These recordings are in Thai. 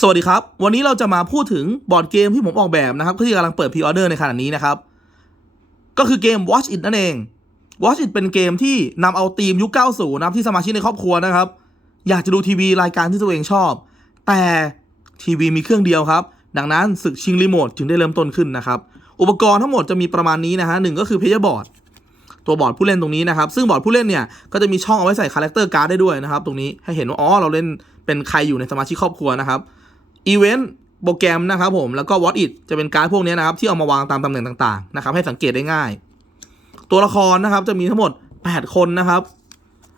สวัสดีครับ วันนี้เราจะมาพูดถึงบอร์ดเกมที่ผมออกแบบนะครับที่กำลังเปิดพรีออเดอร์ในขณะนี้นะครับ ก็คือเกม Watch It นั่นเอง Watch It เป็นเกมที่นำเอาธีมยุค 90 นะครับที่สมาชิกในครอบครัวนะครับ อยากจะดูทีวีรายการที่ตัวเองชอบ แต่ทีวีมีเครื่องเดียวครับ ดังนั้นศึกชิงรีโมทจึงได้เริ่มต้นขึ้นนะครับ อุปกรณ์ทั้งหมดจะมีประมาณนี้นะฮะหนึ่งก็คือเพย์บอร์ดตัวบอร์ดผู้เล่นตรงนี้นะครับ ซึ่งบอร์ดผู้เล่นเนี่ยก็จะมีช่องเอาไว้ใส่คาแรคเตอร์การ์ดได้ด้วยนะครับ ตรงนี้ให้เห็นว่าอ๋อเราเล่นเป็นใครอยู่ในสมาชิกครอบครัวนะครับ อีเวนต์โปรแกรมนะครับผมแล้วก็ What It จะเป็นการ์ดพวกนี้นะครับ ที่เอามาวางตามตำแหน่งต่างๆนะครับ ให้สังเกตได้ง่าย ตัวละครนะครับจะมีทั้งหมด 8 คนนะครับ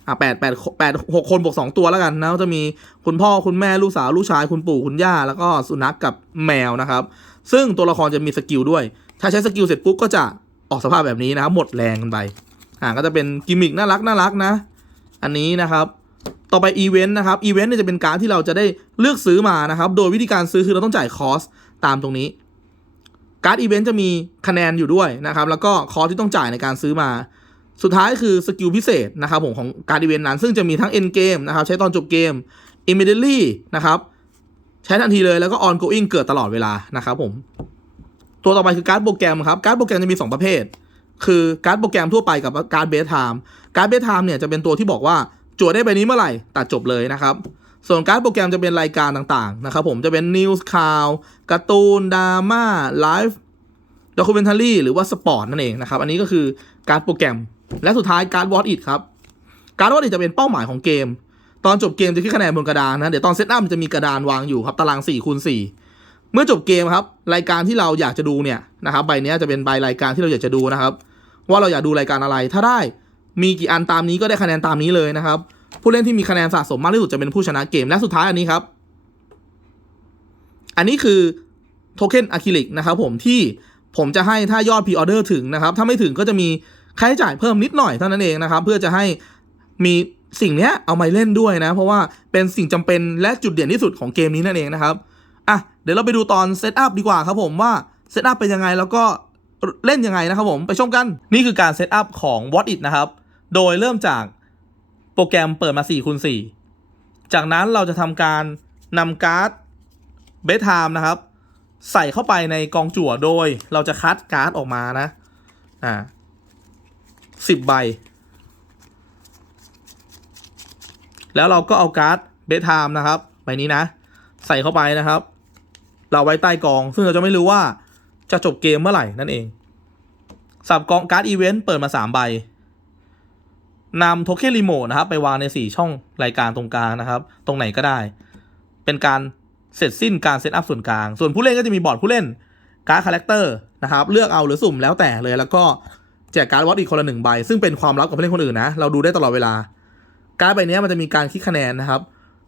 อ่าแปดแปดแปดหกคนบวกสองตัวแล้วกันนะก็จะมีคุณพ่อคุณแม่ลูกสาวลูกชายคุณปู่คุณย่า แล้วก็สุนัขกกับแมวนะครับ ซึ่งตัวละครจะมีสกิลด้วย ถ้าใช้สกิลเสร็จปุ๊บก็จะออกสภาพแบบนี้นะครับหมดแรงกันไปอ่าก็จะเป็นกิมมิกน่ารักน่ารักนะ อันนี้นะครับ ต่อไปอีเวนต์นะครับอีเวนต์เนี่ยจะเป็นการที่เราจะได้เลือกซื้อมานะครับ โดยวิธีการซื้อคือเราต้องจ่ายคอสตามตรงนี้การ์ดอีเวนต์จะมีคะแนนอยู่ด้วยนะครับ แล้วก็คอสที่ต้องจ่ายในการซื้อมา สุดท้ายคือสกิลพิเศษนะครับผมของการ์ดอีเวนต์นั้น ซึ่งจะมีทั้ง end game นะครับ ใช้ตอนจบเกม immediately นะครับใช้ทันทีเลยแล้วก็ ongoing เกิดตลอดเวลานะครับผม ตัวต่อไปคือการ์ดโปรแกรมครับการ์ดโปรแกรมจะมี 2 ประเภท คือการ์ดโปรแกรมทั่วไปกับการ์ดเบสไทม์การ์ดเบสไทม์เนี่ยจะเป็นตัวที่บอกว่า จวดได้ใบนี้เมื่อไหร่ตัดจบเลยนะครับ ส่วนการ์ดโปรแกรมจะเป็นรายการต่างๆนะครับผมจะเป็นนิวส์ข่าวการ์ตูนดราม่าไลฟ์ด็อกิเมนทารีหรือว่าสปอร์ตนั่นเองนะครับ อันนี้ก็คือการ์ดโปรแกรม และสุดท้ายการ์ดวอตอิทครับการ์ดวอตอิทจะเป็นเป้าหมายของเกม ตอนจบเกมจะคิดคะแนนบนกระดานนะเดี๋ยวตอนเซตอัพจะมีกระดานวางอยู่ครับตาราง4คูณ4เมื่อจบเกมครับรายการที่เราอยากจะดูเนี่ยนะครับใบนี้จะเป็นใบรายการที่เราอยากจะดูนะครับ ว่าเราอยากดูรายการอะไรถ้าได้ มีกี่อันตามนี้ก็ได้คะแนนตามนี้เลยนะครับ ผู้เล่นที่มีคะแนนสะสมมากที่สุดจะเป็นผู้ชนะเกมและสุดท้ายอันนี้ครับ อันนี้คือโทเค็นอะคริลิกนะครับผมที่ผมจะให้ถ้ายอดพรีออเดอร์ถึงนะครับ ถ้าไม่ถึงก็จะมีค่าใช้จ่ายเพิ่มนิดหน่อยเท่านั้นเองนะครับ เพื่อจะให้มีสิ่งนี้เอามาเล่นด้วยนะ เพราะว่าเป็นสิ่งจำเป็นและจุดเด่นที่สุดของเกมนี้นั่นเองนะครับอะเดี๋ยวเราไปดูตอนเซตอัพดีกว่าครับผมว่าเซตอัพเป็นยังไงแล้วก็เล่นยังไงนะครับผมไปชมกันนี่คือการเซตอัพของ What It นะครับ โดยเริ่มจากโปรแกรมเปิดมา4คูณ4จากนั้นเราจะทำการนำการ์ดเบสไทม์นะครับ ใส่เข้าไปในกองจั่วโดยเราจะคัดการ์ดออกมานะอ่าสิบใบ แล้วเราก็เอาการ์ดเบสไทม์นะครับใบนี้นะ ใส่เข้าไปนะครับ เราไว้ใต้กอง ซึ่งเราจะไม่รู้ว่าจะจบเกมเมื่อไหร่นั่นเองสับกองการ์ดอีเวนต์เปิดมา3ใบ นำโทเค็นรีโมทนะครับไปวางใน 4 ช่องรายการตรงกลางนะครับ ตรงไหนก็ได้ เป็นการเสร็จสิ้นการเซตอัพส่วนกลาง ส่วนผู้เล่นก็จะมีบอร์ดผู้เล่นการ์ดคาแรคเตอร์นะครับ เลือกเอาหรือสุ่มแล้วแต่เลย แล้วก็แจกการ์ดวอตอีกคนละหนึ่งใบ ซึ่งเป็นความลับกับผู้เล่นคนอื่นนะ เราดูได้ตลอดเวลา การ์ดใบนี้มันจะมีการคิดคะแนนนะครับ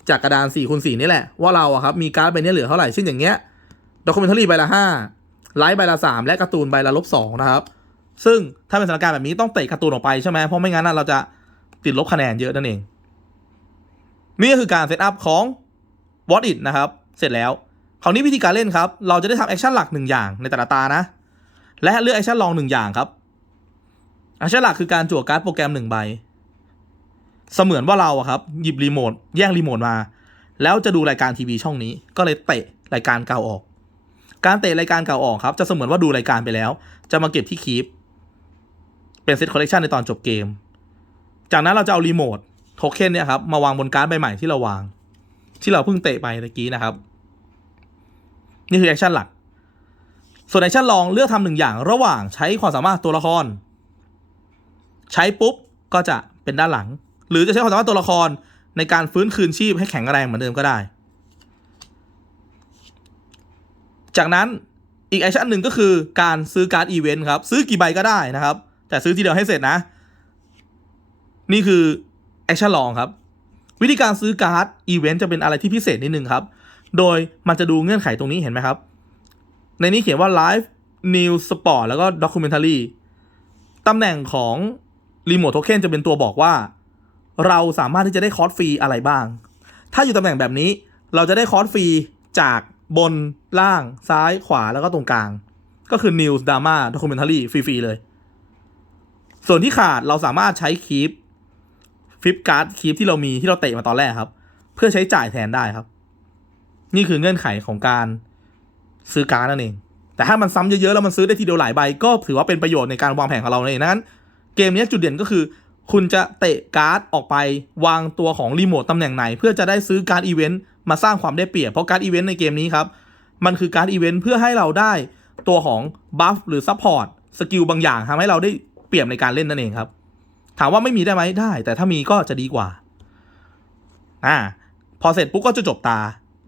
จากกระดาน4คูณ4นี่แหละ ว่าเราอะครับมีการ์ดใบนี้เหลือเท่าไหร่เช่นอย่างเงี้ยด็อกิเมนทารีใบละ5ไลฟ์ใบละ3และการ์ตูนใบละลบ2นะครับ ซึ่งถ้าเป็นสถานการณ์แบบนี้ต้องเตะการ์ตูนออกไปใช่ไหมเพราะไม่งั้นเราจะติดลบคะแนนเยอะนั่นเอง นี่ก็คือการเซตอัพของ What It นะครับ เสร็จแล้วคราวนี้วิธีการเล่นครับ เราจะได้ทำแอคชั่นหลักหนึ่งอย่างในแต่ละตานะ และเลือกแอคชั่นรองหนึ่งอย่างครับแอคชั่นหลักคือการจั่วการ์ดโปรแกรมหนึ่งใบ เสมือนว่าเราอะครับหยิบรีโมทแย่งรีโมทมา แล้วจะดูรายการทีวีช่องนี้ ก็เลยเตะรายการเก่าออก การเตะรายการเก่าออกครับ จะเสมือนว่าดูรายการไปแล้ว จะมาเก็บที่คีป เป็นเซตคอลเลกชันในตอนจบเกม จากนั้นเราจะเอารีโมทโทเค็นเนี่ยครับ มาวางบนการ์ดใบใหม่ที่เราวาง ที่เราเพิ่งเตะไปตะกี้นะครับ นี่คือแอคชั่นหลัก ส่วนแอคชั่นรองเลือกทำหนึ่งอย่างระหว่างใช้ความสามารถตัวละคร ใช้ปุ๊บก็จะเป็นด้านหลัง หรือจะใช้ความสามารถตัวละครในการฟื้นคืนชีพให้แข็งแรงเหมือนเดิมก็ได้ จากนั้นอีกแอคชั่นหนึ่งก็คือการซื้อการ์ดอีเวนต์ครับ ซื้อกี่ใบก็ได้นะครับ แต่ซื้อทีเดียวให้เสร็จนะ นี่คือแอคชั่นลองครับ วิธีการซื้อการ์ดอีเวนต์จะเป็นอะไรที่พิเศษนิดนึงครับ โดยมันจะดูเงื่อนไขตรงนี้เห็นไหมครับ ในนี้เขียนว่า Live News Sport แล้วก็ Documentary ตำแหน่งของรีโมทโทเค็นจะเป็นตัวบอกว่า เราสามารถที่จะได้คอร์สฟรีอะไรบ้าง ถ้าอยู่ตำแหน่งแบบนี้ เราจะได้คอร์สฟรีจากบนล่างซ้ายขวาแล้วก็ตรงกลาง ก็คือ News Drama Documentary ฟรี ๆ เลย ส่วนที่ขาดเราสามารถใช้คีปฟิปการ์ดคีปที่เรามีที่เราเตะมาตอนแรกครับ เพื่อใช้จ่ายแทนได้ครับ นี่คือเงื่อนไขของการซื้อการ์ดนั่นเอง แต่ถ้ามันซ้ำเยอะๆแล้วมันซื้อได้ทีเดียวหลายใบ ก็ถือว่าเป็นประโยชน์ในการวางแผนของเราเองนั้นเกมนี้จุดเด่นก็คือ คุณจะเตะการ์ดออกไปวางตัวของรีโมทตำแหน่งไหน เพื่อจะได้ซื้อการ์ดอีเวนต์มาสร้างความได้เปรียบเพราะการ์ดอีเวนต์ในเกมนี้ครับมันคือการ์ดอีเวนต์เพื่อให้เราได้ตัวของบัฟหรือซัพพอร์ตสกิลบางอย่างทำให้เราได้ เปรียบในการเล่นนั่นเองครับ ถามว่าไม่มีได้ไหมได้ แต่ถ้ามีก็จะดีกว่า อ่า พอเสร็จปุ๊บก็จะจบตา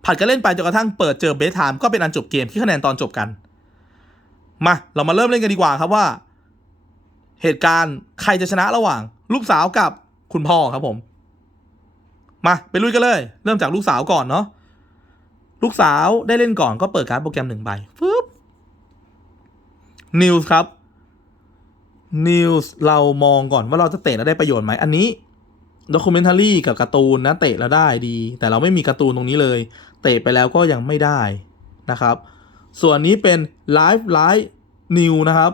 ผัดกันเล่นไปจนกระทั่งเปิดเจอเบสไทม์ก็เป็นอันจบเกมที่คะแนนตอนจบกัน มาเรามาเริ่มเล่นกันดีกว่าครับว่า เหตุการณ์ใครจะชนะระหว่าง ลูกสาวกับคุณพ่อครับผม มาไปลุยกันเลย เริ่มจากลูกสาวก่อนเนาะลูกสาวได้เล่นก่อนก็เปิดการ์ดโปรแกรมหนึ่งใบฟึบนิวส์ครับ นิวส์เรามองก่อนว่าเราจะเตะแล้วได้ประโยชน์ไหมอันนี้ด็อกิเมนทารี่กับการ์ตูนนะเตะแล้วได้ดี แต่เราไม่มีการ์ตูนตรงนี้เลย เตะไปแล้วก็ยังไม่ได้นะครับ ส่วนนี้เป็นไลฟ์ไลฟ์นิวนะครับ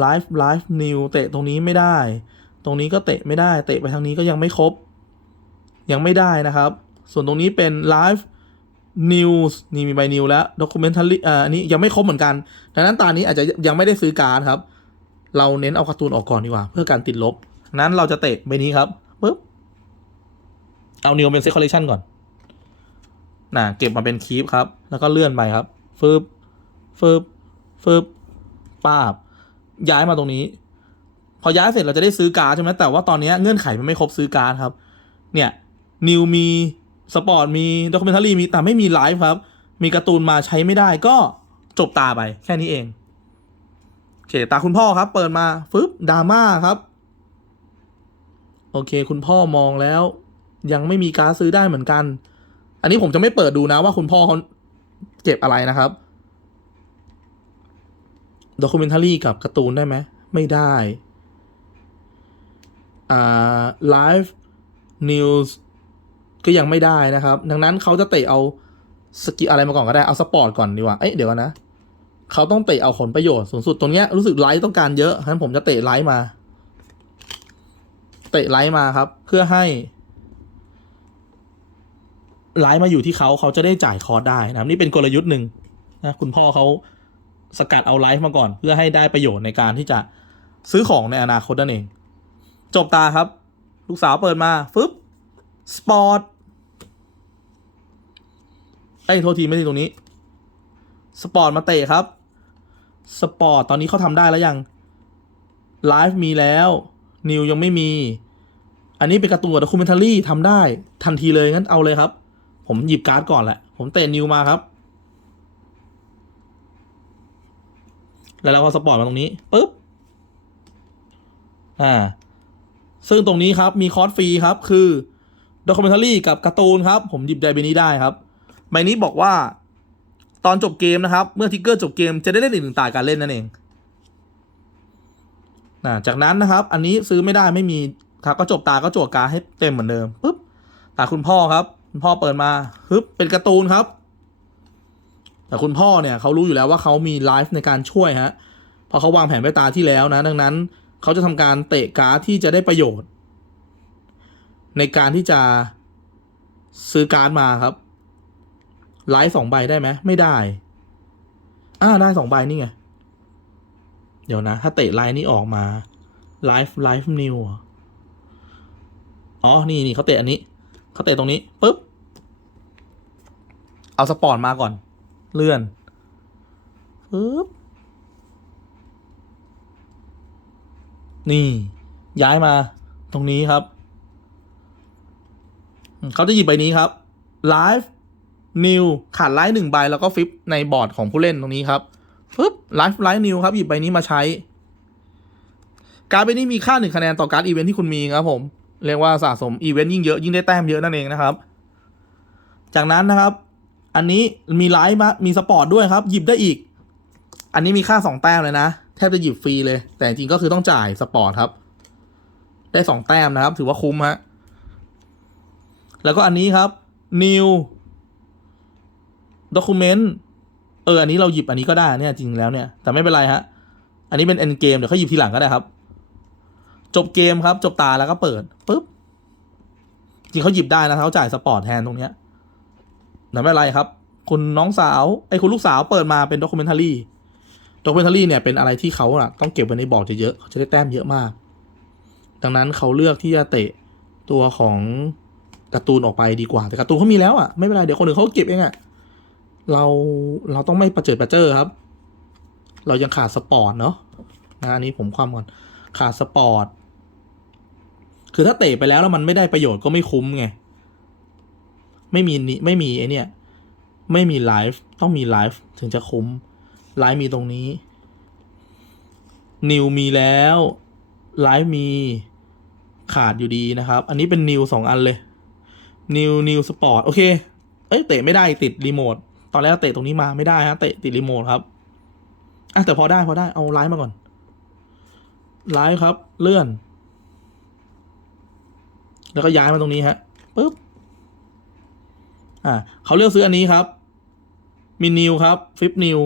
ไลฟ์ไลฟ์นิวเตะตรงนี้ไม่ได้ ตรงนี้ก็เตะไม่ได้ เตะไปทางนี้ก็ยังไม่ครบ ยังไม่ได้นะครับ ส่วนตรงนี้เป็นไลฟ์นิวส์นี่มีใบนิวแล้วด็อกิเมนทารีอ่าอันนี้ยังไม่ครบเหมือนกัน ดังนั้นตานี้อาจจะยังไม่ได้ซื้อการ์ดครับ เราเน้นเอาการ์ตูนออกก่อนดีกว่า เพื่อการติดลบ นั้นเราจะเตะใบนี้ครับปึ๊บเอานิวเป็นเซ c คอลเลชันก่อนน่ะเก็บมาเป็นคีปครับ แล้วก็เลื่อนไปครับฟึบฟึบฟึบป้าบ ย้ายมาตรงนี้ พอย้ายเสร็จเราจะได้ซื้อการ์ดใช่ไหมแต่ว่าตอนนี้เงื่อนไขมันไม่ครบซื้อการ์ดครับ เนี่ยนิวมีสปอร์ตมีด็อกิเมนทารีมีแต่ไม่มีไลฟ์ครับ มีการ์ตูนมาใช้ไม่ได้ก็จบตาไปแค่นี้เอง เคตาคุณพ่อครับ เปิดมาฟึบดราม่าครับ โอเค คุณพ่อมองแล้ว ยังไม่มีการซื้อได้เหมือนกัน อันนี้ผมจะไม่เปิดดูนะว่าคุณพ่อเขาเก็บอะไรนะครับด็อกิเมนทารี่กับการ์ตูนได้ไหม ไม่ได้อ่าไลฟ์นิวส์ก็ยังไม่ได้นะครับ ดังนั้นเขาจะเตะเอาสกิอะไรมาก่อนก็ได้ เอาสปอร์ตก่อนดีกว่า เอ๊ะเดี๋ยวนะ เขาต้องเตะเอาผลประโยชน์สูงสุดตรงเนี้ยรู้สึกไลท์ต้องการเยอะฉะนั้นผมจะเตะไลท์มา เตะไลท์มาครับ เพื่อให้ไลท์มาอยู่ที่เขาเขาจะได้จ่ายคอร์สได้นะครับนี่เป็นกลยุทธ์หนึ่งนะคุณพ่อเขาสกัดเอาไลฟ์มาก่อน เพื่อให้ได้ประโยชน์ในการที่จะซื้อของในอนาคตนั่นเอง จบตาครับ ลูกสาวเปิดมาฟึบสปอร์ตไอ้โทษทีไม่ใช่ตรงนี้ สปอร์ตมาเตะครับ สปอร์ตตอนนี้เขาทำได้แล้วยังไลฟ์มีแล้วนิวยังไม่มี อันนี้เป็นการ์ตูนด็อกิเมนทารี่ทำได้ทันทีเลยงั้นเอาเลยครับ ผมหยิบการ์ดก่อนแหละ ผมเตะนิวมาครับ แล้วเราก็สปอร์ตมาตรงนี้ปุ๊บอ่า ซึ่งตรงนี้ครับมีคอร์สฟรีครับ คือด็อกิเมนทารี่กับการ์ตูนครับ ผมหยิบไดใบนี้ได้ครับ ใบนี้บอกว่า ตอนจบเกมนะครับ เมื่อทิกเกอร์จบเกมจะได้เล่นอีกหนึ่งตาการเล่นนั่นเองนะจากนั้นนะครับ อันนี้ซื้อไม่ได้ไม่มีครับก็จบตาก็จวดการให้เต็มเหมือนเดิมปุ๊บตาคุณพ่อครับ คุณพ่อเปิดมาฮึบเป็นการ์ตูนครับ แต่คุณพ่อเนี่ยเขารู้อยู่แล้วว่าเขามีไลฟ์ในการช่วยฮะเพราะเขาวางแผนไว้ตาที่แล้วนะ ดังนั้นเขาจะทำการเตะการ์ดที่จะได้ประโยชน์ ในการที่จะซื้อการ์ดมาครับ ไลฟ์สองใบได้ไหมไม่ได้ อ่าได้สองใบนี่ไง เดี๋ยวนะ ถ้าเตะไลน์นี้ออกมาไลฟ์ไลฟ์นิวอ๋อ นี่นี่เขาเตะอันนี้ เขาเตะตรงนี้ปุ๊บ เอาสปอร์ตมาก่อน เลื่อนปุ๊บ นี่ ย้ายมาตรงนี้ครับ เขาจะหยิบใบนี้ครับไลฟ์ นิวขาดไลฟ์หนึ่งใบแล้วก็ฟิปในบอร์ดของผู้เล่นตรงนี้ครับปึ๊บไลฟ์ไลฟ์นิวครับหยิบใบนี้มาใช้ การ์ดใบนี้มีค่าหนึ่งคะแนนต่อการ์ดอีเวนท์ที่คุณมีครับผม เรียกว่าสะสมอีเวนต์ยิ่งเยอะยิ่งได้แต้มเยอะนั่นเองนะครับ จากนั้นนะครับ อันนี้มีไลฟ์มามีสปอร์ตด้วยครับ หยิบได้อีก อันนี้มีค่าสองแต้มเลยนะ แทบจะหยิบฟรีเลย แต่จริงก็คือต้องจ่ายสปอร์ตครับ ได้สองแต้มนะครับ ถือว่าคุ้มฮะแล้วก็อันนี้ครับนิว new document เอออันนี้เราหยิบอันนี้ก็ได้เนี่ยจริงแล้วเนี่ย แต่ไม่เป็นไรฮะ อันนี้เป็น end game เดี๋ยวเขาหยิบทีหลังก็ได้ครับ จบเกมครับ จบตาแล้วก็เปิดปุ๊บจริงเขาหยิบได้นะเขาจ่ายสปอร์ตแทนตรงเนี้ยแต่ไม่เป็นไรครับ คุณน้องสาวไอ้คุณลูกสาวเปิดมาเป็นด็อกิเมนทารีด็อกิเมนทารีเนี่ยเป็นอะไรที่เขาอะต้องเก็บไว้ในบอร์ดเยอะๆเขาจะได้แต้มเยอะมาก ดังนั้นเขาเลือกที่จะเตะตัวของการ์ตูนออกไปดีกว่าแต่การ์ตูนเขามีแล้วอะไม่เป็นไรเดี๋ยวคนอื่นเขาเก็บเองอะ เราเราต้องไม่ประเจิดประเจิอครับ เรายังขาดสปอร์ตเนาะนะอันนี้ผมความก่อนขาดสปอร์ตคือถ้าเตะไปแล้วแล้วมันไม่ได้ประโยชน์ก็ไม่คุ้มไง ไม่มีนี่ไม่มีไอเนี่ย ไม่มีไลฟ์ต้องมีไลฟ์ถึงจะคุ้มไลฟ์มีตรงนี้ นิวมีแล้วไลฟ์มีขาดอยู่ดีนะครับ อันนี้เป็นนิวสองอันเลยนิวนิวสปอร์ตโอเค เอ้ยเตะไม่ได้ติดรีโมท ตอนแรกเตะตรงนี้มาไม่ได้ฮะเตะติดรีโมทครับอะแต่พอได้พอได้เอาไลฟ์มาก่อนไลฟ์ครับ เลื่อน แล้วก็ย้ายมาตรงนี้ฮะปุ๊บอ่าเขาเลือกซื้ออันนี้ครับมีนิวครับฟิปนิว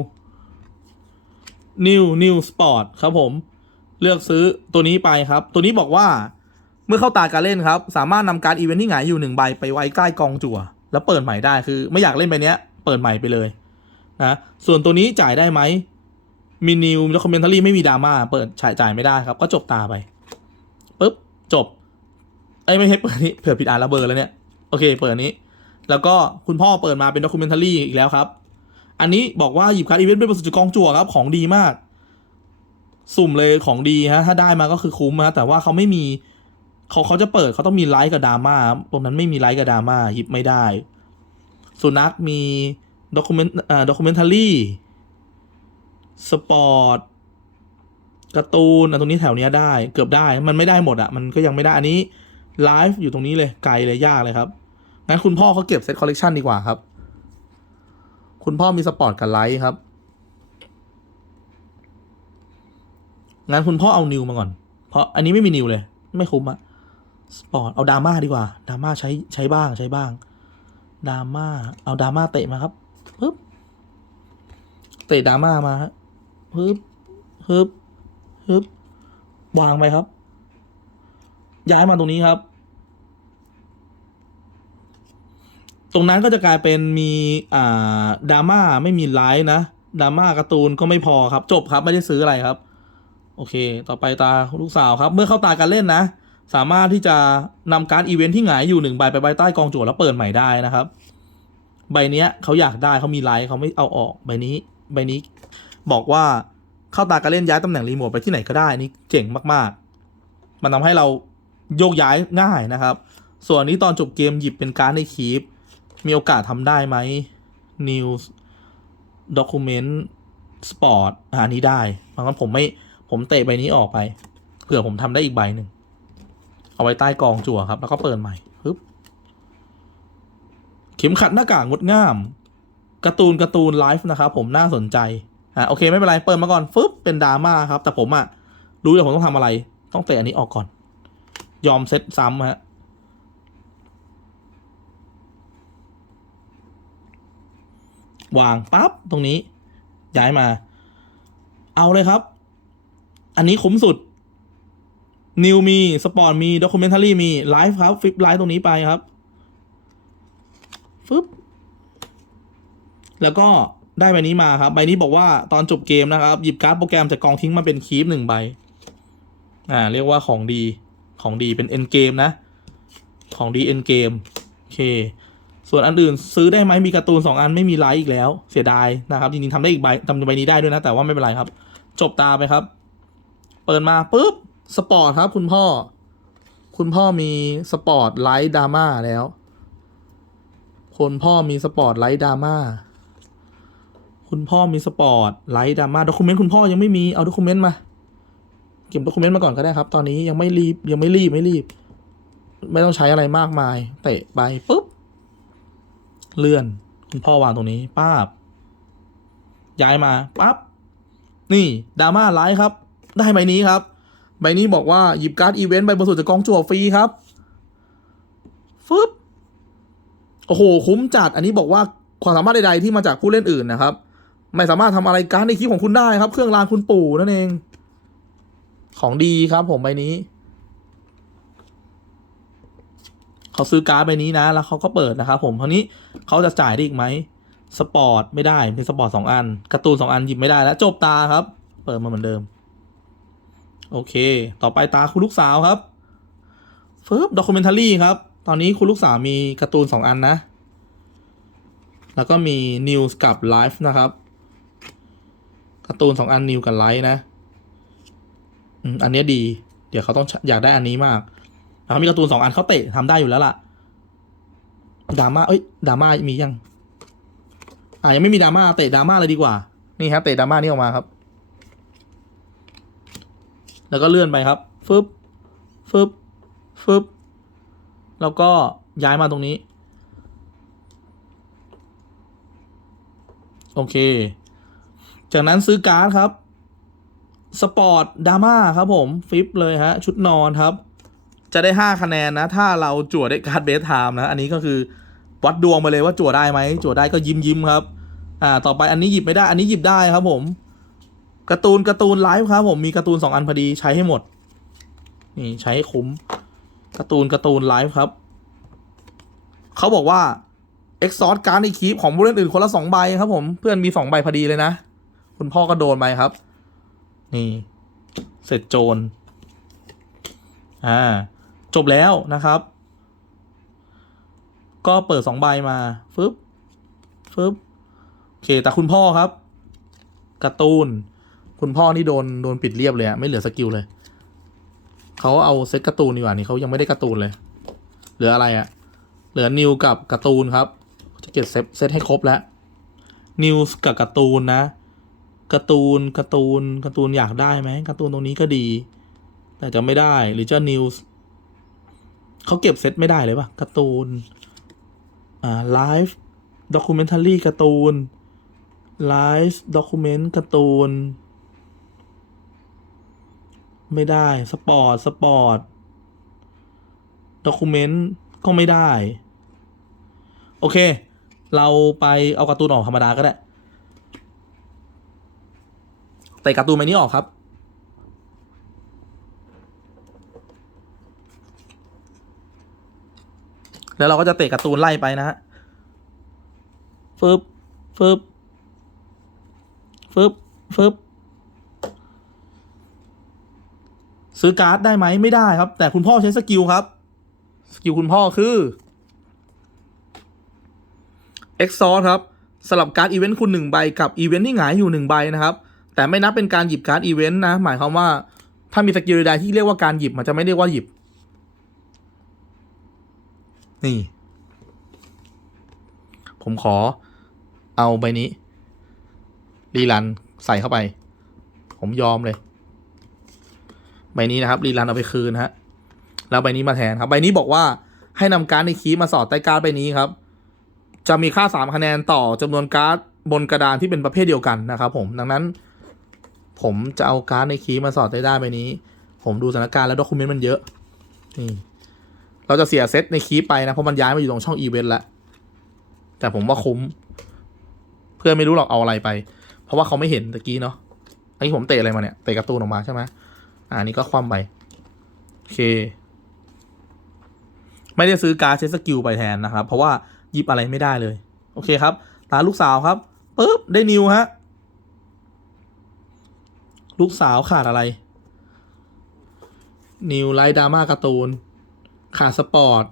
นิวนิวสปอร์ตครับผม เลือกซื้อตัวนี้ไปครับ ตัวนี้บอกว่าเมื่อเข้าตาการเล่นครับ สามารถนำการอีเวนท์ที่หงายอยู่หนึ่งใบไปไว้ใกล้กองจั่ว แล้วเปิดใหม่ได้คือ ไม่อยากเล่นใบเนี้ย เปิดใหม่ไปเลยนะส่วนตัวนี้จ่ายได้ไหมมีนิวแล้วคอมเมนต์รี่ไม่มีดราม่าเปิดจ่ายจ่ายไม่ได้ครับ ก็จบตาไปปุ๊บจบไอ้ไม่ใช่เปิดนี้เผื่อผิดอ่านระเบอร์แล้วเนี่ยโอเคเปิดนี้ แล้วก็คุณพ่อเปิดมาเป็นด็อกิเมนทารี่อีกแล้วครับ อันนี้บอกว่าหยิบการ์ดอีเวนต์เป็นประสุกองจั่วครับของดีมาก สุ่มเลยของดีฮะถ้าได้มาก็คือคุ้มฮะแต่ว่าเขาไม่มีเขาเขาจะเปิดเขาต้องมีไลค์กับดราม่าตรงนั้นไม่มีไลค์กับดราม่าหยิบไม่ได้ สุนัขมีด็อกิเมนต์อ่าด็อกิเมนทารี่สปอร์ตการ์ตูนอันตรงนี้แถวเนี้ยได้เกือบได้มันไม่ได้หมดอะมันก็ยังไม่ได้อันนี้ไลฟ์อยู่ตรงนี้เลยไกลเลยยากเลยครับงั้นคุณพ่อเขาเก็บเซตคอลเลกชันดีกว่าครับ คุณพ่อมีสปอร์ตกับไลท์ครับงั้นคุณพ่อเอานิวมาก่อน เพราะอันนี้ไม่มีนิวเลย ไม่คุ้มอะสปอร์ตเอาดราม่าดีกว่าดราม่าใช้ใช้บ้างใช้บ้าง ดราม่า เอาดราม่าเตะมาครับปึ๊บเตะดราม่ามาฮะปึ๊บปึ๊บปึ๊บวางไปครับ ย้ายมาตรงนี้ครับ ตรงนั้นก็จะกลายเป็นมีอ่าดราม่าไม่มีไลฟ์นะดราม่าการ์ตูนก็ไม่พอครับ จบครับไม่ได้ซื้ออะไรครับ โอเค ต่อไปตาลูกสาวครับ เมื่อเข้าตาการเล่นนะ สามารถที่จะนำการดอีเวนท์ที่หงายอยู่หนึ่งใบไปไว้ใต้กองจั่วแล้วเปิดใหม่ได้นะครับ ใบเนี้ยเขาอยากได้เขามีไลฟ์เขาไม่เอาออกใบนี้ใบนี้ บอกว่าเข้าตาการเล่นย้ายตำแหน่งรีโมทไปที่ไหนก็ได้นี่เจ๋งมากๆ มันทำให้เราโยกย้ายง่ายนะครับ ส่วนนี้ตอนจบเกมหยิบเป็นการ์ดในคีปมีโอกาสทำได้ไหม News Document Sport อะอันนี้ได้เพราะงั้นผมไม่ผมเตะใบนี้ออกไปเผื่อผมทำได้อีกใบหนึ่ง เอาไว้ใต้กองจั่วครับ แล้วก็เปิดใหม่ปึ๊บเข็มขัดหน้ากากงดงามการ์ตูนการ์ตูนไลฟ์นะครับผมน่าสนใจอะโอเคไม่เป็นไรเปิดมาก่อนฟึบเป็นดราม่าครับ แต่ผมอะรู้เลยผมต้องทำอะไร ต้องเตะอันนี้ออกก่อน ยอมเซตซ้ำฮะวางปั๊บตรงนี้ย้ายมา เอาเลยครับ อันนี้คุ้มสุด นิวมีสปอร์ตมีด็อกิเมนทารีมีไลฟ์ครับฟิปไลฟ์ตรงนี้ไปครับฟึบแล้วก็ได้ใบนี้มาครับ ใบนี้บอกว่าตอนจบเกมนะครับ หยิบการ์ดโปรแกรมจากกองทิ้งมาเป็นคีปหนึ่งใบ อ่า เรียกว่าของดีของดีเป็นเอ็นเกมนะ ของดีเอ็นเกมโอเค ส่วนอันอื่นซื้อได้ไหมมีการ์ตูนสองอันไม่มีไลฟ์อีกแล้ว เสียดายนะครับจริงๆทำได้อีกใบทำใบนี้ได้ด้วยนะ แต่ว่าไม่เป็นไรครับ จบตาไปครับ เปิดมาปุ๊บ สปอร์ตครับ คุณพ่อ คุณพ่อมีสปอร์ตไลท์ดราม่าแล้วคุณพ่อมีสปอร์ตไลท์ดราม่าคุณพ่อมีสปอร์ตไลท์ดราม่าด็อกิเมนต์คุณพ่อยังไม่มีเอาด็อกิเมนต์มา เก็บด็อกิเมนต์มาก่อนก็ได้ครับ ตอนนี้ยังไม่รีบยังไม่รีบไม่รีบ ไม่ต้องใช้อะไรมากมาย เตะไปปุ๊บ เลื่อน คุณพ่อวางตรงนี้ป้าบย้ายมาปั๊บนี่ดราม่าไลท์ครับ ได้ใบนี้ครับ ใบนี้บอกว่าหยิบการ์ดอีเวนต์ใบบนสุดจากกองจั่วฟรีครับฟึบโอ้โห คุ้มจัด อันนี้บอกว่าความสามารถใดๆที่มาจากผู้เล่นอื่นนะครับ ไม่สามารถทำอะไรการ์ดในคลิปของคุณได้ครับ เครื่องรางคุณปู่นั่นเอง ของดีครับผมใบนี้ เขาซื้อการ์ดใบนี้นะ แล้วเขาก็เปิดนะครับผมคราวนี้เขาจะจ่ายได้อีกไหมสปอร์ตไม่ได้เป็นสปอร์ตสองอันการ์ตูนสองอันหยิบไม่ได้แล้วจบตาครับ เปิดมาเหมือนเดิม โอเค ต่อไปตาคุณลูกสาวครับเฟึบด็อกิเมนทารี่ครับ ตอนนี้คุณลูกสาวมีการ์ตูนสองอันนะ แล้วก็มีนิวส์กับไลฟ์นะครับการ์ตูนสองอันนิวกับไลฟ์นะอันนี้ดี เดี๋ยวเขาต้องอยากได้อันนี้มากแล้วมีการ์ตูนสองอันเขาเตะทำได้อยู่แล้วล่ะดราม่าเอ้ยดราม่ามียัง อ่ายังไม่มีดราม่าเตะดราม่าเลยดีกว่า นี่ครับเตะดราม่านี่ออกมาครับ แล้วก็เลื่อนไปครับฟึบฟึบฟึบแล้วก็ย้ายมาตรงนี้ โอเค จากนั้นซื้อการ์ดครับสปอร์ตดาม่าครับผม ฟิปเลยฮะ ชุดนอนครับ จะได้ 5 คะแนนนะ ถ้าเราจั่วได้การ์ดเบสไทม์นะ อันนี้ก็คือวัดดวงไปเลยว่าจั่วได้ไหมจั่วได้ก็ยิ้มยิ้มครับ อ่า ต่อไปอันนี้หยิบไม่ได้ อันนี้หยิบได้ครับผม การ์ตูนการ์ตูนไลฟ์ครับผมมีการ์ตูนสองอันพอดีใช้ให้หมด นี่ใช้ให้คุ้มการ์ตูนการ์ตูนไลฟ์ครับ เขาบอกว่าเอ็กซอร์การ์ดในคีปของผู้เล่นอื่นคนละสองใบครับผมเพื่อนมีสองใบพอดีเลยนะ คุณพ่อก็โดนไปครับ นี่เสร็จโจรอ่า จบแล้วนะครับ ก็เปิดสองใบมาฟึบฟึบโอเคแต่คุณพ่อครับการ์ตูน คุณพ่อนี่โดนโดนปิดเรียบเลยอะไม่เหลือสกิลเลย เขาเอาเซตการ์ตูนดีกว่านี่เขายังไม่ได้การ์ตูนเลย เหลืออะไรอะเหลือนิวกับการ์ตูนครับจะเก็บเซตเซตให้ครบแล้วนิวกับการ์ตูนนะการ์ตูนการ์ตูนการ์ตูนอยากได้ไหมการ์ตูนตรงนี้ก็ดี แต่จะไม่ได้หรือจะนิวเขาเก็บเซตไม่ได้เลยปะการ์ตูนอ่าไลฟ์ด็อกิเมนทารีการ์ตูนไลฟ์ด็อกิเมนต์การ์ตูน ไม่ได้สปอร์ตสปอร์ตด็อกิเมนต์ก็ไม่ได้ โอเค เราไปเอาการ์ตูนออกธรรมดาก็ได้ แต่การ์ตูนใบนี้ออกครับ แล้วเราก็จะเตะการ์ตูนไล่ไปนะฮะฟึบฟึบฟึบฟึบ ซื้อการ์ดได้ไหมไม่ได้ครับ แต่คุณพ่อใช้สกิลครับ สกิลคุณพ่อคือ e x o r ครับสลับการ์ดอีเวนต์คุณหนึ่งใบกับอีเวนต์ที่หงายอยู่หนึ่งใบนะครับ แต่ไม่นับเป็นการหยิบการ์ดอีเวนต์นะ หมายความว่าถ้ามีสกิลใดที่เรียกว่าการหยิบมันจะไม่เรียกว่าหยิบ นี่ ผมขอเอาใบนี้รีรันใส่เข้าไป ผมยอมเลย ใบนี้นะครับรีรันเอาไปคืนฮะแล้วใบนี้มาแทนครับใบนี้บอกว่าให้นำการ์ดในคีย์มาสอดใต้การ์ดใบนี้ครับ จะมีค่าสามคะแนนต่อจำนวนการ์ดบนกระดานที่เป็นประเภทเดียวกันนะครับ ผมดังนั้น ผมจะเอาการ์ดในคีย์มาสอดใต้ด้านใบนี้ ผมดูสถานการณ์แล้วด็อกิเมนต์มันเยอะนี่เราจะเสียเซตในคีไปนะเพราะมันย้ายมาอยู่ตรงช่องอีเวนต์แล้วแต่ผมว่าคุ้ม เพื่อนไม่รู้หรอกเอาอะไรไป เพราะว่าเขาไม่เห็นตะกี้เนาะไอ้ผมเตะอะไรมาเนี่ยเตะกร์ตูนออกมาใช่ไหม อันนี้ก็คว่ำไป โอเค ไม่ได้ซื้อการ์ดเซสกิลไปแทนนะครับ เพราะว่าหยิบอะไรไม่ได้เลย โอเคครับ ตาลูกสาวครับปุ๊บได้นิวฮะ ลูกสาวขาดอะไร นิวไลท์ดราม่าการ์ตูน ขาดสปอร์ต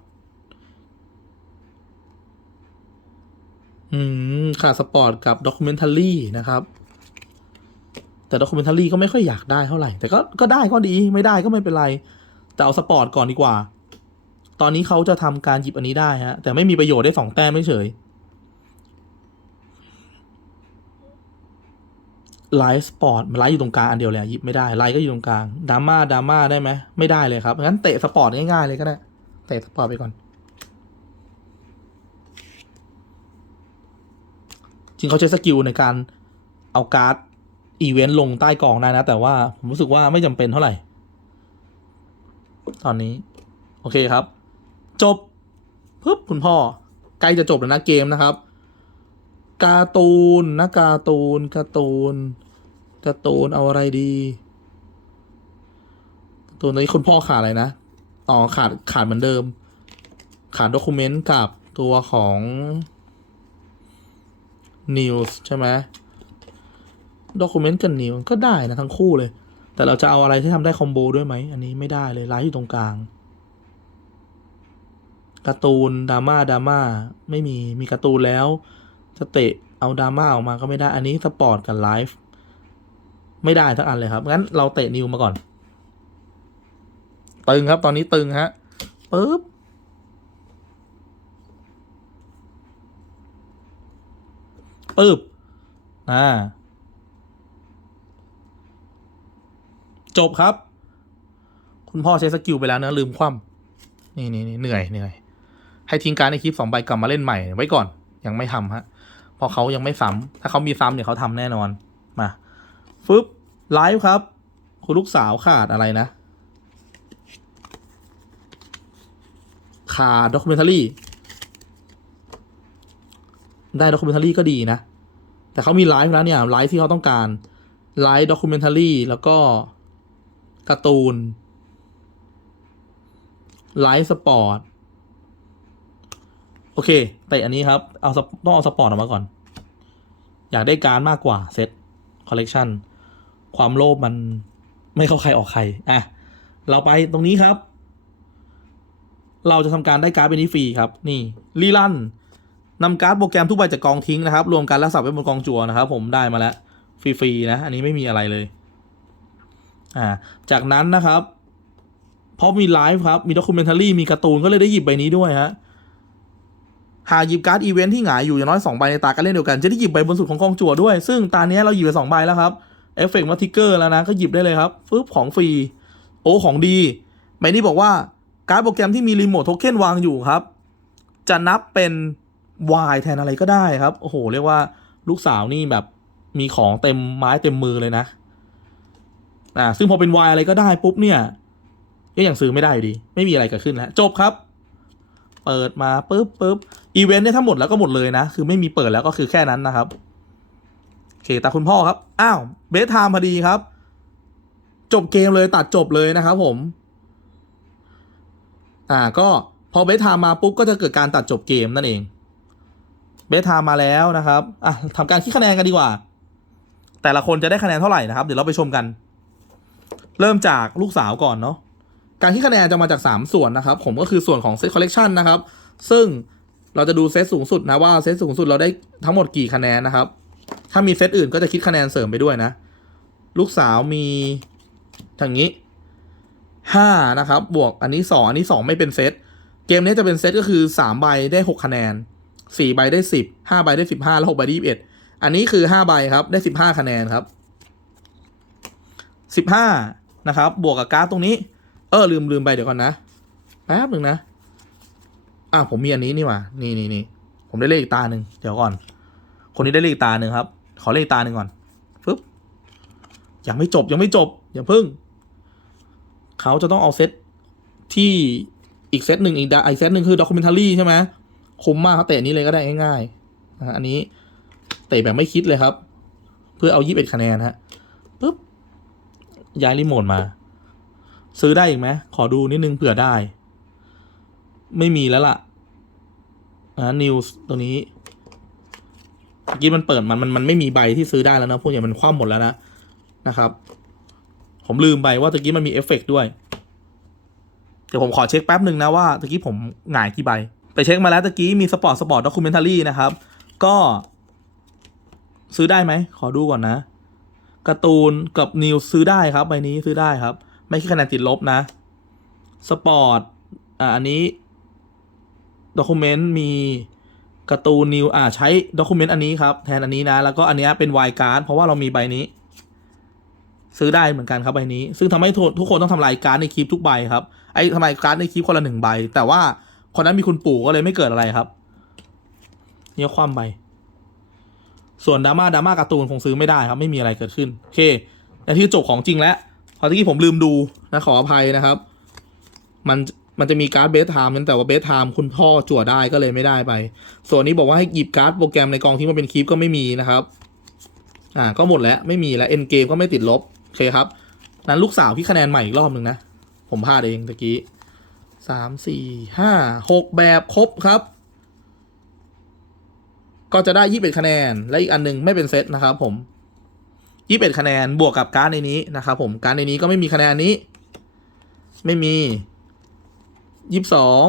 อืม ขาดสปอร์ตกับด็อกิเมนทารีนะครับ แต่ด็อกิเมนทารีก็ไม่ค่อยอยากได้เท่าไหร่ แต่ก็ก็ได้ก็ดีไม่ได้ก็ไม่เป็นไร แต่เอาสปอร์ตก่อนดีกว่า ตอนนี้เขาจะทำการหยิบอันนี้ได้ฮะ แต่ไม่มีประโยชน์ได้สองแต้มไม่เฉยไลฟ์สปอร์ตไลฟ์อยู่ตรงกลางอันเดียวเลยหยิบไม่ได้ไลฟ์ก็อยู่ตรงกลางดราม่าดราม่าได้ไหมไม่ได้เลยครับงั้นเตะสปอร์ตง่ายๆเลยก็ได้เตะสปอร์ตไปก่อนจริงเขาใช้สกิลในการเอาการ์ด อีเวนต์ลงใต้กล่องได้นะ แต่ว่า ผมรู้สึกว่าไม่จำเป็นเท่าไหร่ ตอนนี้ โอเคครับ จบปึ๊บคุณพ่อ ใกล้จะจบแล้วนะเกมนะครับ การ์ตูนนะการ์ตูนการ์ตูนการ์ตูนเอาอะไรดีการ์ตูนตอนนี้คุณพ่อขาดอะไรนะอ๋อขาดขาดเหมือนเดิม ขาดด็อกิเมนต์กับตัวของ news ใช่ไหม document กับ news ก็ได้นะทั้งคู่เลย แต่เราจะเอาอะไรที่ทำได้คอมโบด้วยไหม อันนี้ไม่ได้เลยไลฟ์อยู่ตรงกลางการ์ตูนดราม่าดราม่าไม่มีมีการ์ตูนแล้ว จะเตะเอาดราม่าออกมาก็ไม่ได้ อันนี้สปอร์ตกับไลฟ์ไม่ได้ทั้งอันเลยครับ งั้นเราเตะนิวมาก่อน ตึงครับตอนนี้ตึงฮะปึ๊บปึ๊บอ่า จบครับ คุณพ่อใช้สกิลไปแล้วนะลืมคว่ำนี่นี่เหนื่อยเหนื่อยให้ทิ้งการในคลิปสองใบกลับมาเล่นใหม่ไว้ก่อนยังไม่ทำฮะพอเขายังไม่ซ้ำถ้าเขามีซ้ำเนี่ยเขาทำแน่นอนมาฟึบไลฟ์ครับ คุณลูกสาวขาดอะไรนะขาดด็อกิเมนทารีได้ด็อกิเมนทารีก็ดีนะ แต่เขามีไลฟ์แล้วเนี่ยไลฟ์ที่เขาต้องการไลฟ์ด็อกิเมนทารีแล้วก็ การ์ตูน ไลฟ์สปอร์ต โอเคเตะอันนี้ครับ เอาต้องเอาสปอร์ตออกมาก่อน อยากได้การดมากกว่า เซตคอลเลกชันความโลภมันไม่เข้าใครออกใคร อะ เราไปตรงนี้ครับ เราจะทำการได้การ์ดเป็นนี้ฟรีครับ นี่รีลันนำการ์ดโปรแกรมทุกใบจากกองทิ้งนะครับ รวมกันแล้วสับไว้บนกองจั่วนะครับ ผมได้มาแล้วฟรีๆนะ อันนี้ไม่มีอะไรเลย อ่าจากนั้นนะครับเพราะมีไลฟ์ครับ มีด็อกิเมนทารีมีการ์ตูนก็เลยได้หยิบใบนี้ด้วยฮะหากหยิบการ์ดอีเวนท์ที่หงายอยู่อย่างน้อยสองใบในตาการเล่นเดียวกันจะได้หยิบใบบนสุดของกองจั่วด้วย ซึ่งตาเนี้ยเราหยิบไปสองใบแล้วครับเอฟเฟกต์มาทิกเกอร์แล้วนะก็หยิบได้เลยครับฟึบของฟรีโอ้ของดีใบนี้บอกว่าการ์ดโปรแกรมที่มีรีโมทโทเค็นวางอยู่ครับ จะนับเป็น Y แทนอะไรก็ได้ครับ โอ้โห เรียกว่าลูกสาวนี่แบบมีของเต็มไม้เต็มมือเลยนะ อ่าซึ่งพอเป็น Y อะไรก็ได้ปุ๊บเนี่ยก็ยังซื้อไม่ได้อยู่ดี ไม่มีอะไรเกิดขึ้นแล้วจบครับ เปิดมาปุ๊บปุ๊บอีเวนต์เนี่ยถ้าหมดแล้วก็หมดเลยนะ คือไม่มีเปิดแล้วก็คือแค่นั้นนะครับโอเคตาคุณพ่อครับ อ้าวเบสไทม์พอดีครับ จบเกมเลยตัดจบเลยนะครับผม อ่าก็พอเบสไทม์มาปุ๊บก็จะเกิดการตัดจบเกมนั่นเองเบสไทม์มาแล้วนะครับอะทำการคิดคะแนนกันดีกว่า แต่ละคนจะได้คะแนนเท่าไหร่นะครับ เดี๋ยวเราไปชมกัน เริ่มจากลูกสาวก่อนเนาะการคิดคะแนนจะมาจาก 3 ส่วนนะครับ ผมก็คือส่วนของเซตคอลเลกชันนะครับ ซึ่งเราจะดูเซตสูงสุดนะว่าเซตสูงสุดเราได้ทั้งหมดกี่คะแนนนะครับ ถ้ามีเซตอื่นก็จะคิดคะแนนเสริมไปด้วยนะ ลูกสาวมีทางนี้ห้านะครับ บวกอันนี้สองอันนี้สองไม่เป็นเซตเกมนี้จะเป็นเซตก็คือสามใบได้หกคะแนนสี่ใบได้สิบห้าใบได้สิบห้าแล้วหกใบได้ยี่สิบเอ็ดอันนี้คือห้าใบครับ ได้สิบห้าคะแนนครับสิบห้า นะครับ บวกกับการ์ดตรงนี้ เออลืมลืมไปเดี๋ยวก่อนนะ แป๊บหนึ่งนะ อะผมมีอันนี้นี่ว่านี่นี่นี่ผมได้เลขอีกตาหนึ่งเดี๋ยวก่อน คนนี้ได้เลขอีกตาหนึ่งครับ ขอเลขอีกตาหนึ่งก่อนฟึบยังไม่จบยังไม่จบอย่าพึ่ง เขาจะต้องเอาเซตที่อีกเซตหนึ่งอีกดอีกเซตหนึ่งคือด็อกิเมนทารี่ใช่ไหมคุ้มมากเขาเตะนี้เลยก็ได้ง่ายๆนะอันนี้เตะแบบไม่คิดเลยครับ เพื่อเอายี่สิบเอ็ดคะแนนฮะปุ๊บ ย้ายรีโมทมา ซื้อได้อีกไหมขอดูนิดนึงเผื่อได้ ไม่มีแล้วล่ะอ่านิวส์ตัวนี้เมื่อกี้มันเปิดมันมันมันไม่มีใบที่ซื้อได้แล้วนะพวกอย่างมันคว่ำหมดแล้วนะนะครับ ผมลืมไปว่าตะกี้มันมีเอฟเฟกต์ด้วย เดี๋ยวผมขอเช็คแป๊บหนึ่งนะว่าตะกี้ผมหงายกี่ใบ ไปเช็คมาแล้วตะกี้มีสปอร์ตสปอร์ตด็อกิเมนทารีนะครับ ก็ ซื้อได้ไหม ขอดูก่อนนะ การ์ตูนกับนิวซื้อได้ครับใบนี้ซื้อได้ครับ ไม่คิดคะแนนติดลบนะ สปอร์ตอ่าอันนี้ด็อกิเมนต์มีการ์ตูนนิวอ่าใช้ด็อกิเมนต์อันนี้ครับ แทนอันนี้นะ แล้วก็อันเนี้ยเป็นวายการ์ดเพราะว่าเรามีใบนี้ ซื้อได้เหมือนกันครับใบนี้ ซึ่งทำให้ทุกทุกคนต้องทำลายการ์ดในคลิปทุกใบครับไอ้ทำลายการ์ดในคลิปคนละหนึ่งใบ แต่ว่าคนนั้นมีคุณปู่ก็เลยไม่เกิดอะไรครับเนี่ยความใบ ส่วนดราม่าดราม่าการ์ตูนคงซื้อไม่ได้ครับไม่มีอะไรเกิดขึ้นโอเคในที่จบของจริงแล้วพอที่ผมลืมดูนะขออภัยนะครับ มันมันจะมีการ์ดเบสไทม์นั้นแต่ว่าเบสไทม์คุณพ่อจั่วได้ก็เลยไม่ได้ไป ส่วนนี้บอกว่าให้หยิบการ์ดโปรแกรมในกองที่มาเป็นคลิปก็ไม่มีนะครับ อ่าก็หมดแล้วไม่มีแล้วเอ็นเกมก็ไม่ติดลบโอเคครับ นั้นลูกสาวพี่คะแนนใหม่อีกรอบหนึ่งนะ ผมพลาดเองตะกี้สามสี่ห้าหกแบบครบครับ ก็จะได้ยี่สิบเอ็ดคะแนน และอีกอันหนึงไม่เป็นเซตนะครับผมยี่สิบเอ็ดคะแนนบวกกับการ์ดในนี้นะครับผมการ์ดในนี้ก็ไม่มีคะแนนนี้ ไม่มียี่สิบสอง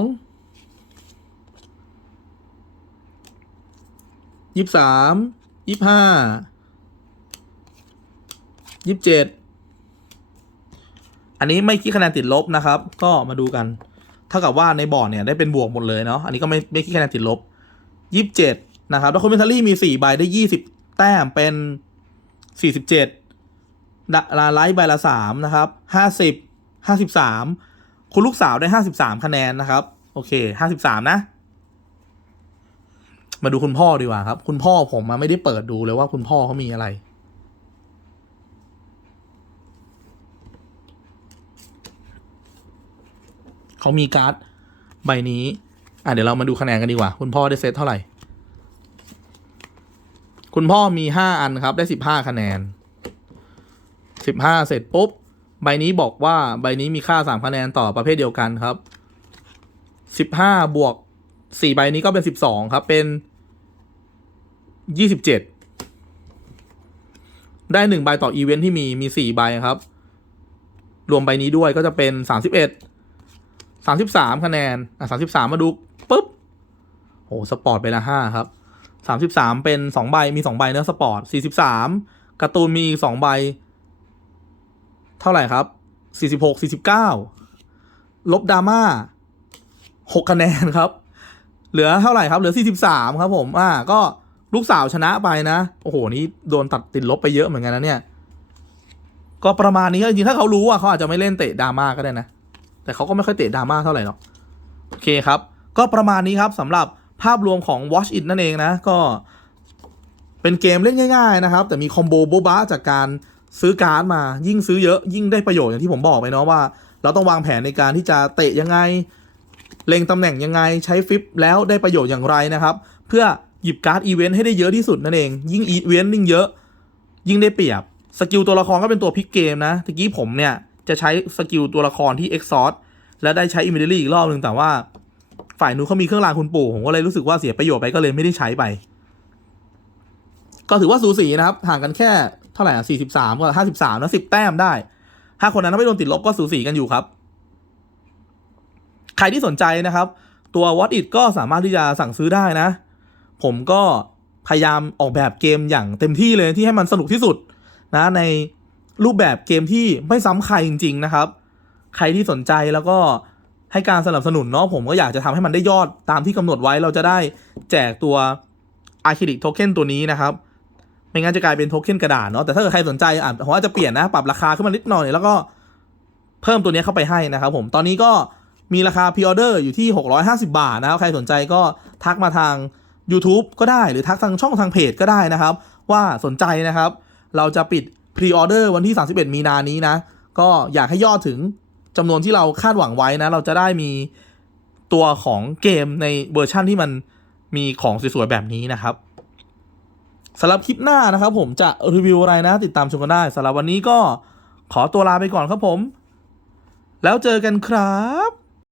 ยี่สิบสามยี่สิบห้ายี่สิบเจ็ดอันนี้ไม่คิดคะแนนติดลบนะครับ ก็มาดูกันเท่ากับว่าในบอร์ดเนี่ยได้เป็นบวกหมดเลยเนาะอันนี้ก็ไม่ไม่คิดคะแนนติดลบยี่สิบเจ็ด นะครับ แล้วคอมเมนทารี่มีสี่ใบได้ยี่สิบแต้มเป็นสี่สิบเจ็ดลาไลท์ใบละสามนะครับห้าสิบห้าสิบสามคุณลูกสาวได้ห้าสิบสามคะแนนนะครับ โอเคห้าสิบสามนะ มาดูคุณพ่อดีกว่าครับ คุณพ่อผมมาไม่ได้เปิดดูเลยว่าคุณพ่อเขามีอะไรเขามีการ์ดใบนี้ อะเดี๋ยวเรามาดูคะแนนกันดีกว่า คุณพ่อได้เซตเท่าไหร่ คุณพ่อมีห้าอันครับ ได้สิบห้าคะแนนสิบห้าเสร็จปุ๊บ ใบนี้บอกว่าใบนี้มีค่าสามคะแนนต่อประเภทเดียวกันครับสิบห้าบวกสี่ใบนี้ก็เป็นสิบสองครับ เป็นยี่สิบเจ็ดได้หนึ่งใบต่ออีเวนท์ที่มีมีสี่ใบครับ รวมใบนี้ด้วยก็จะเป็นสามสิบเอ็ดสามสิบสามคะแนน อะสามสิบสามมาดูปุ๊บโอ้สปอร์ตไปละห้าครับ สามสิบสามเป็นสองใบมีสองใบเนื้อสปอร์ตสี่สิบสามการ์ตูนมีสองใบ เท่าไหร่ครับสี่สิบหกสี่สิบเก้าลบดราม่าหกคะแนนครับ เหลือเท่าไหร่ครับ เหลือสี่สิบสามครับ ผมอ่าก็ลูกสาวชนะไปนะ โอ้โห นี่โดนตัดติดลบไปเยอะเหมือนกันนะเนี่ย ก็ประมาณนี้ครับจริงๆถ้าเขารู้อะเขาอาจจะไม่เล่นเตะดราม่าก็ได้นะ แต่เขาก็ไม่ค่อยเตะดราม่าเท่าไหร่หรอก โอเคครับ ก็ประมาณนี้ครับสำหรับ ภาพรวมของ Watch It นั่นเองนะ ก็เป็นเกมเล่นง่าย ๆ นะครับ แต่มีคอมโบโบบะจากการซื้อการ์ดมา ยิ่งซื้อเยอะยิ่งได้ประโยชน์อย่างที่ผมบอกไปเนาะว่า เราต้องวางแผนในการที่จะเตะยังไง เล็งตำแหน่งยังไงใช้ฟิปแล้วได้ประโยชน์อย่างไรนะครับ เพื่อหยิบการ์ดอีเวนต์ให้ได้เยอะที่สุดนั่นเอง ยิ่งอีเวนต์ยิ่งเยอะ ยิ่งได้เปรียบสกิลตัวละครก็เป็นตัวพลิกเกมนะตะกี้ผมเนี่ยจะใช้สกิลตัวละครที่ Exhaust และได้ใช้ immediately อีกรอบหนึ่งแต่ว่า ฝ่ายนู้นเขามีเครื่องรางคุณปู่ผมก็เลยรู้สึกว่าเสียประโยชน์ไปก็เลยไม่ได้ใช้ไป ก็ถือว่าสูสีนะครับห่างกันแค่เท่าไหร่อะสี่สิบสามกับห้าสิบสามนะสิบแต้มได้ ถ้าคนนั้นไม่โดนติดลบก็สูสีกันอยู่ครับ ใครที่สนใจนะครับ ตัว What It ก็สามารถที่จะสั่งซื้อได้นะ ผมก็พยายามออกแบบเกมอย่างเต็มที่เลยที่ให้มันสนุกที่สุดนะในรูปแบบเกมที่ไม่ซ้ำใครจริง ๆ นะครับ ใครที่สนใจแล้วก็ ให้การสนับสนุนเนาะผมก็อยากจะทำให้มันได้ยอดตามที่กำหนดไว้เราจะได้แจกตัวอาร์คิ c ิกโทเค็นตัวนี้นะครับ ไม่งั้นจะกลายเป็นโทเค็นกระดาษเนาะแต่ถ้าเกิดใครสนใจอะผมอาจจะเปลี่ยนนะปรับราคาขึ้นมานิดหน่อยแล้วก็เพิ่มตัวนี้เข้าไปให้นะครับผมตอนนี้ก็มีราคาพ r ออเดอร์อยู่ที่ 650 บาทนะครับใครสนใจก็ทักมาทาง YouTube ก็ได้หรือทักทางช่องทางเพจก็ได้นะครับ ว่าสนใจนะครับ เราจะปิดพรีออเดอร์วันที่ 31 มีนานี้นะ ก็อยากให้ยอดถึง จำนวนที่เราคาดหวังไว้นะ เราจะได้มีตัวของเกมในเวอร์ชั่นที่มันมีของสวยๆแบบนี้นะครับสำหรับคลิปหน้านะครับ ผมจะรีวิวอะไรนะ ติดตามชมกันได้สำหรับวันนี้ก็ขอตัวลาไปก่อนครับผม แล้วเจอกันครับ